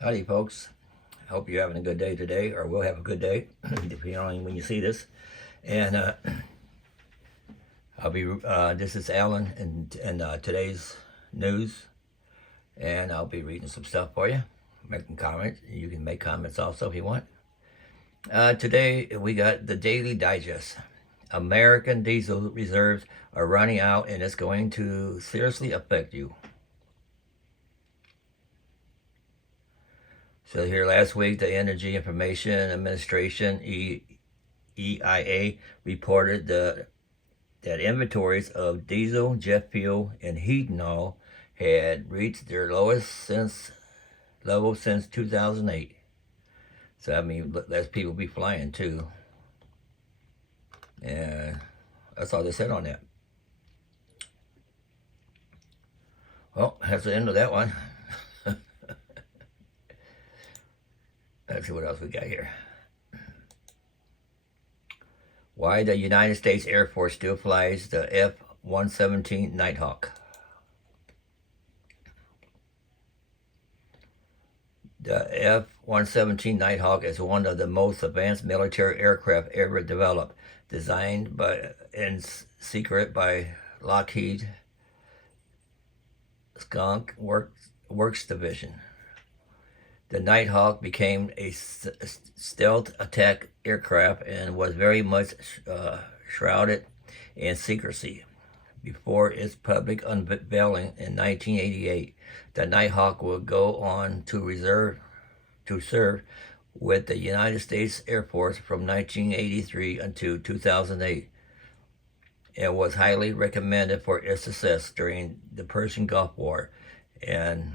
Howdy, folks. I hope you're having a good day today, or will have a good day, depending on when you see this. And I'll be. This is Alan, and today's news, and I'll be reading some stuff for you, making comments. You can make comments also if you want. Today we got the Daily Digest. American diesel reserves are running out, and it's going to seriously affect you. So here last week, the Energy Information Administration (EIA) reported that inventories of diesel, jet fuel, and heating oil had reached their lowest level since 2008. So I mean, less people be flying too, and that's all they said on that. Well, that's the end of that one. Let's see what else we got here. Why the United States Air Force still flies the F-117 Nighthawk. The F-117 Nighthawk is one of the most advanced military aircraft ever developed, designed in secret by Lockheed Skunk Works Division. The Nighthawk became a stealth attack aircraft and was very much shrouded in secrecy. Before its public unveiling in 1988, the Nighthawk would go on to serve with the United States Air Force from 1983 until 2008, and was highly recommended for its success during the Persian Gulf War and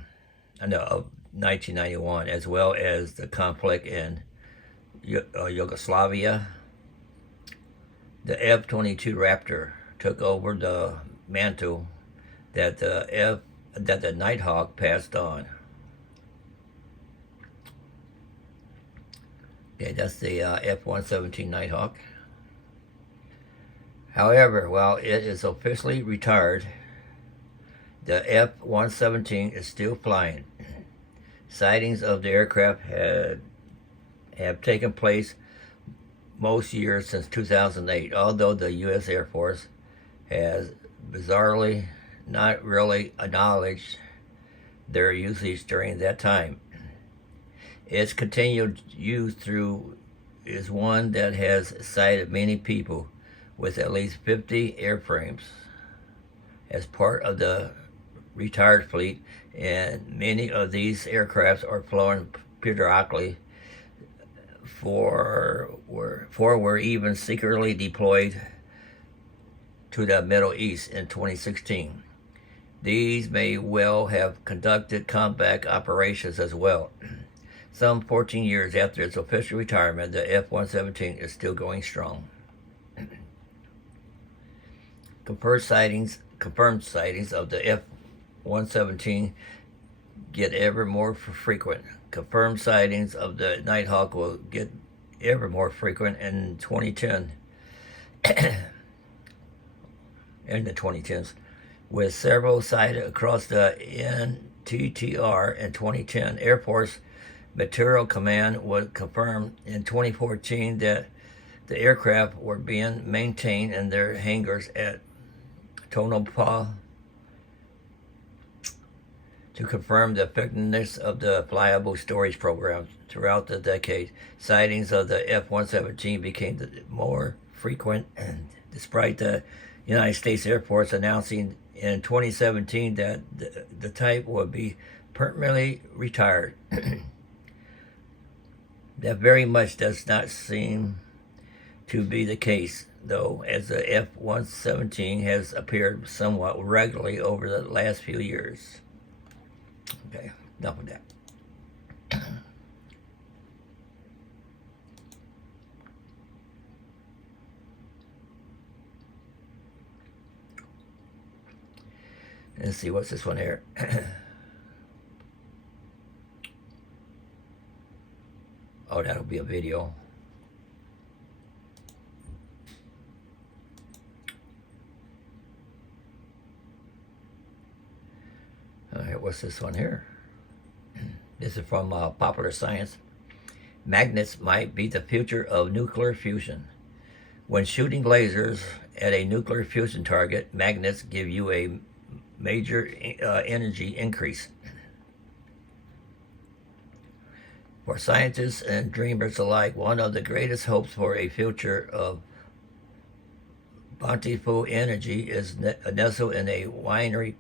of 1991, as well as the conflict in Yugoslavia. The F-22 Raptor took over the mantle that the Nighthawk passed on. Okay, that's the F-117 Nighthawk. However, while it is officially retired, the F-117 is still flying. Sightings of the aircraft have taken place most years since 2008, although the U.S. Air Force has bizarrely not really acknowledged their usage during that time. Its continued use through is one that has sighted many people with at least 50 airframes as part of the retired fleet, and many of these aircrafts are flown periodically were even secretly deployed to the Middle East in 2016. These may well have conducted combat operations as well. Some 14 years after its official retirement, the F-117 is still going strong. Confirmed sightings of the F-117 get ever more frequent. Confirmed sightings of the Nighthawk will get ever more frequent in 2010. In the 2010s, with several sighted across the NTTR in 2010. Air Force Material Command would confirm in 2014 that the aircraft were being maintained in their hangars at Tonopah to confirm the effectiveness of the flyable storage program. Throughout the decade, sightings of the F-117 became more frequent, and despite the United States Air Force announcing in 2017 that the type would be permanently retired. That very much does not seem to be the case, though, as the F-117 has appeared somewhat regularly over the last few years. Okay, enough of that. Let's see, what's this one here? Oh, that'll be a video. All right, what's this one here? This is from Popular Science. Magnets might be the future of nuclear fusion. When shooting lasers at a nuclear fusion target, magnets give you a major energy increase. For scientists and dreamers alike, one of the greatest hopes for a future of bountiful energy is nestled in a winery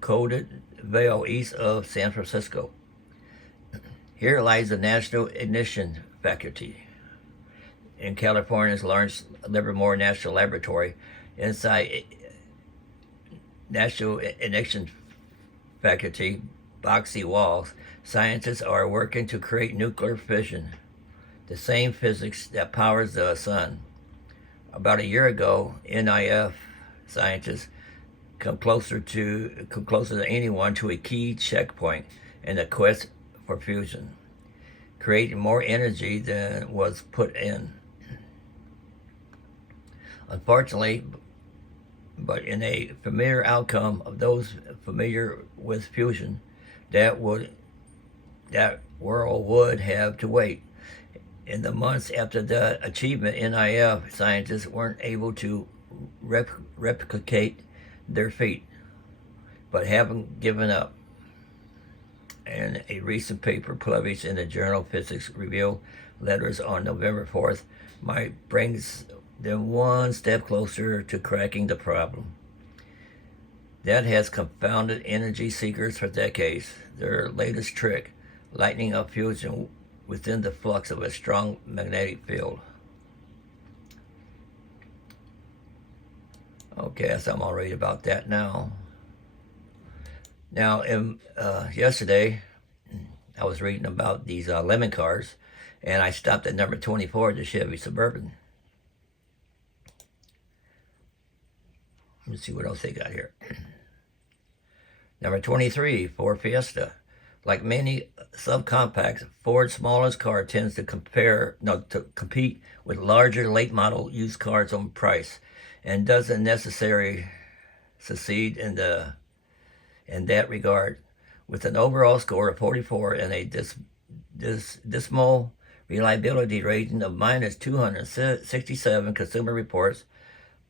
coated vale east of San Francisco. Here lies the National Ignition Faculty in California's Lawrence Livermore National Laboratory. Inside National Ignition Faculty boxy walls, scientists are working to create nuclear fission, the same physics that powers the sun. About a year ago, NIF scientists come closer than anyone to a key checkpoint in the quest for fusion, creating more energy than was put in. Unfortunately, but in a familiar outcome of those familiar with fusion, that world would have to wait. In the months after the achievement, NIF scientists weren't able to replicate their feat, but haven't given up. And a recent paper published in the journal Physics Review Letters on November 4th might bring them one step closer to cracking the problem that has confounded energy seekers for decades. Their latest trick, lightening up fusion within the flux of a strong magnetic field. Okay, so I'm all read about that now. Now, yesterday, I was reading about these lemon cars, and I stopped at number 24, the Chevy Suburban. Let's see what else they got here. Number 23, Ford Fiesta. Like many subcompacts, Ford's smallest car tends to compete with larger late-model used cars on price, and doesn't necessarily succeed in that regard. With an overall score of 44 and a dismal reliability rating of minus 267, Consumer Reports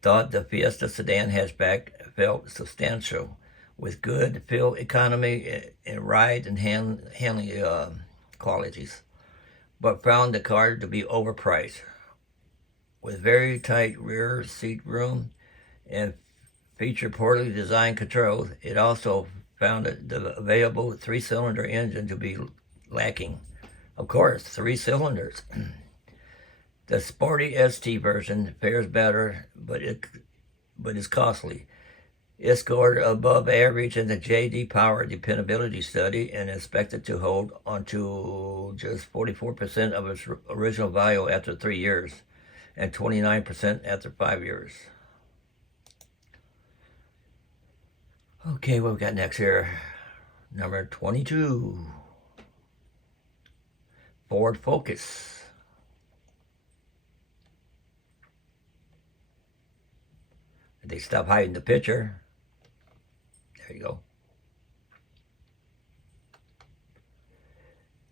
thought the Fiesta sedan hatchback felt substantial, with good fuel economy and ride and handling qualities, but found the car to be overpriced. With very tight rear seat room and feature poorly designed controls, it also found the available three-cylinder engine to be lacking. Of course, 3 cylinders. The sporty ST version fares better, but is costly. It scored above average in the JD Power Dependability Study and is expected to hold onto just 44% of its original value after 3 years and 29% after 5 years. Okay, what we got next here? Number 22, Ford Focus. They stop hiding the picture. There you go.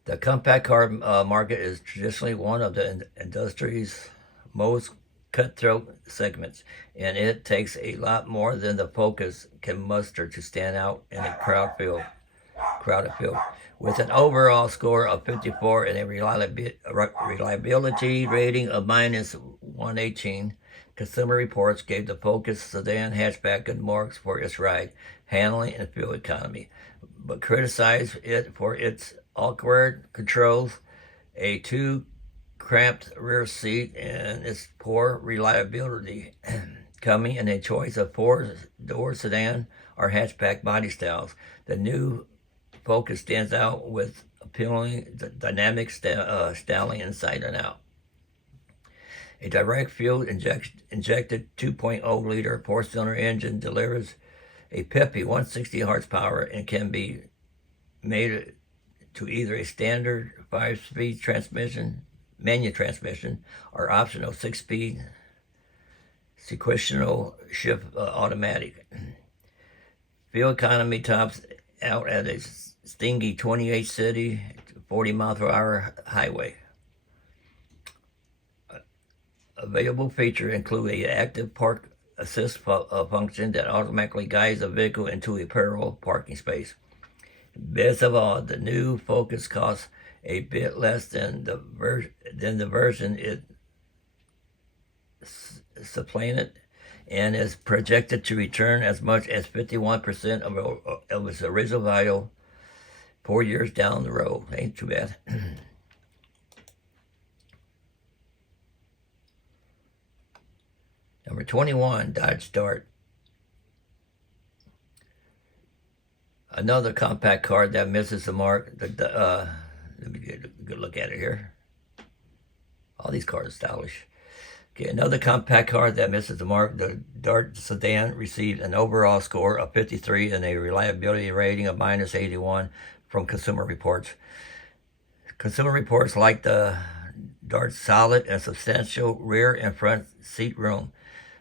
The compact car market is traditionally one of the industry's most cutthroat segments, and it takes a lot more than the Focus can muster to stand out in a crowded field. With an overall score of 54 and a reliability rating of minus 118, Consumer Reports gave the Focus sedan hatchback good marks for its ride, handling, and fuel economy, but criticized it for its awkward controls, a too cramped rear seat, and its poor reliability. Coming in a choice of 4-door sedan or hatchback body styles, the new Focus stands out with appealing dynamic styling inside and out. A direct fuel injected 2.0-liter 4-cylinder engine delivers a peppy 160 horsepower and can be made to either a standard 5-speed manual transmission, or optional 6-speed sequential shift automatic. Fuel economy tops out at a stingy 28 city, 40 mile per hour highway. Available features include an active park assist function that automatically guides a vehicle into a parallel parking space. Best of all, the new Focus costs a bit less than the version it supplanted, and is projected to return as much as 51% of its original value 4 years down the road. Ain't too bad. Number 21, Dodge Dart. Another compact car that misses the mark. Let me get a good look at it here. All these cars are stylish. Okay, another compact car that misses the mark. The Dart sedan received an overall score of 53 and a reliability rating of -81 from Consumer Reports. Consumer Reports like the Dart's solid and substantial rear and front seat room,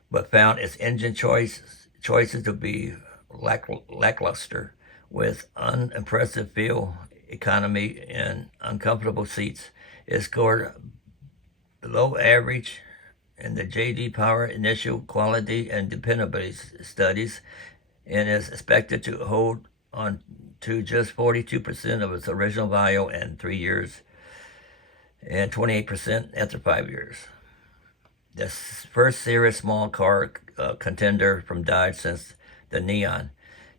but found its engine choices to be lackluster, with unimpressive fuel economy and uncomfortable seats. It scored below average in the J.D. Power initial quality and dependability studies, and is expected to hold on to just 42% of its original value in 3 years and 28% after 5 years. The first serious small car contender from Dodge since the Neon,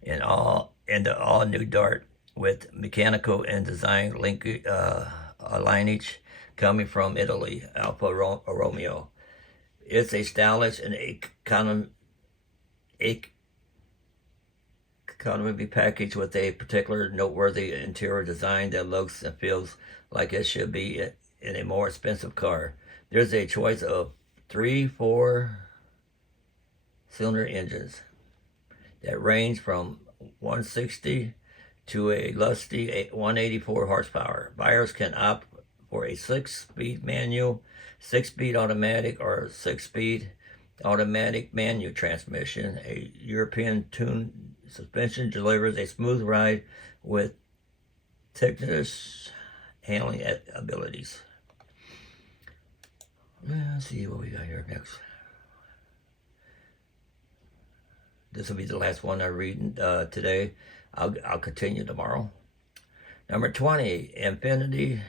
and the all-new Dart, with mechanical and design lineage coming from Italy, Alfa Romeo. It's a stylish and economy package with a particular noteworthy interior design that looks and feels like it should be in a more expensive car. There's a choice of 3 4-cylinder engines that range from 160 to a lusty 184 horsepower. Buyers can opt for a 6-speed manual, 6-speed automatic, or 6-speed automatic manual transmission. A European tuned suspension delivers a smooth ride with technical handling abilities. Let's see what we got here next. This will be the last one I read today. I'll continue tomorrow. Number 20, Infiniti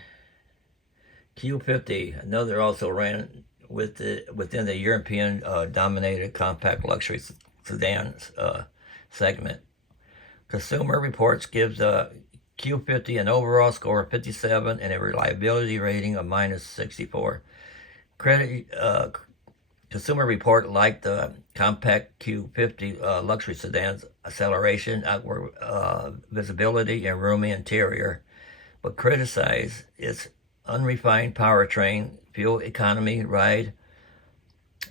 Q50. Another also ran within the European dominated compact luxury sedan segment. Consumer Reports gives the Q50 an overall score of 57 and a reliability rating of -64. Consumer Report liked the compact Q50 luxury sedan's acceleration, outward visibility, and roomy interior, but criticized its unrefined powertrain, fuel economy, ride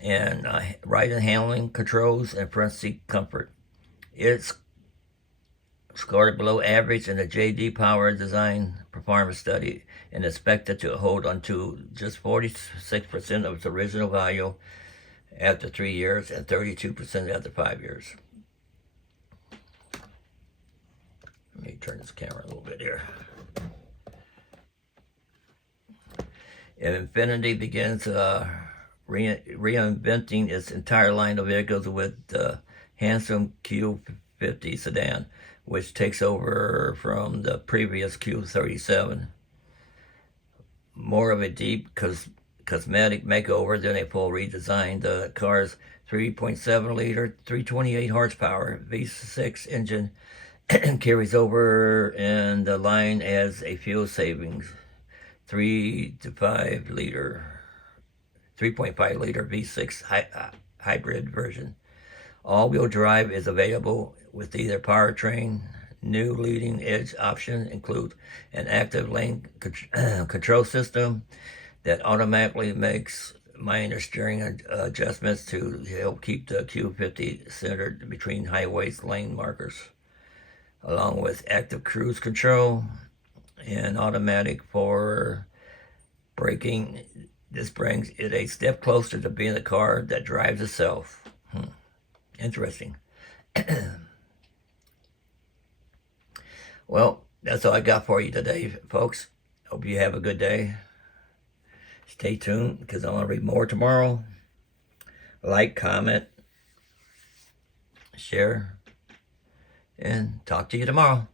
and handling controls, and front seat comfort. It's scored below average in the J.D. Power Design Performance Study and expected to hold on to just 46% of its original value after 3 years and 32% after 5 years. Let me turn this camera a little bit here. And Infiniti begins reinventing its entire line of vehicles with the handsome Q50 sedan, which takes over from the previous Q37. More of a deep cosmetic makeover than a full redesign. The car's 3.7-liter, 328 horsepower V6 engine carries over, and the line adds a fuel savings 3.5 liter V6 hybrid version. All-wheel drive is available with either powertrain. New leading edge options include an active lane control system that automatically makes minor steering adjustments to help keep the Q50 centered between highways lane markers, along with active cruise control and automatic forward braking. This brings it a step closer to being a car that drives itself. Interesting. Well, That's all I got for you today, folks. Hope you have a good day. Stay tuned because I'm going to read more tomorrow. Like, comment, share, and talk to you tomorrow.